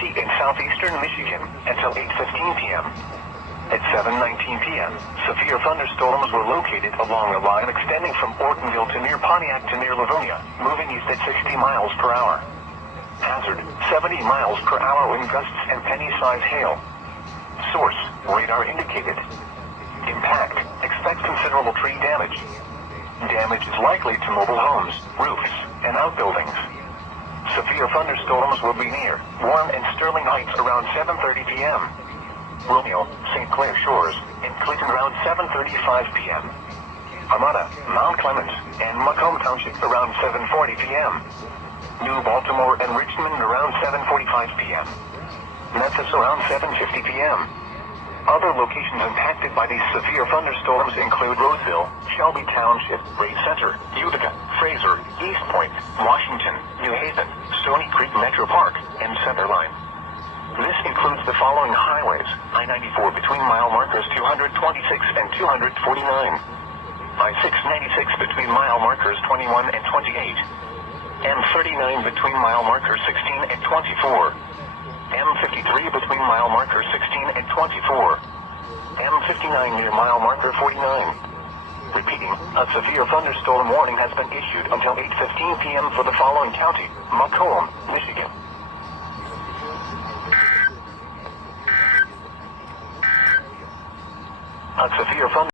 County in southeastern Michigan until 8:15 p.m. At 7:19 p.m., severe thunderstorms were located along a line extending from Ortonville to near Pontiac to near Livonia, moving east at 60 miles per hour. Hazard, 70 miles per hour wind gusts and penny-size hail. Source, radar indicated. Impact, expect considerable tree damage. Damage is likely to mobile homes, roofs, and outbuildings. Severe thunderstorms will be near Warren and Sterling Heights around 7:30 p.m. Romeo, St. Clair Shores, and Clinton around 7:35 p.m. Armada, Mount Clemens, and Macomb Township around 7:40 p.m. New Baltimore and Richmond around 7:45 p.m. Memphis around 7:50 p.m. Other locations impacted by these severe thunderstorms include Roseville, Shelby Township, Ray Center, Utica, Fraser, East Point, Washington, New Haven, Stony Creek Metro Park, and Centerline. This includes the following highways: I-94 between mile markers 226 and 249, I-696 between mile markers 21 and 28, M39 between mile markers 16 and 24, M53 between mile markers 16 and 24, M59 near mile marker 49. Repeating, a severe thunderstorm warning has been issued until 8:15 p.m. for the following county: Macomb, Michigan. A severe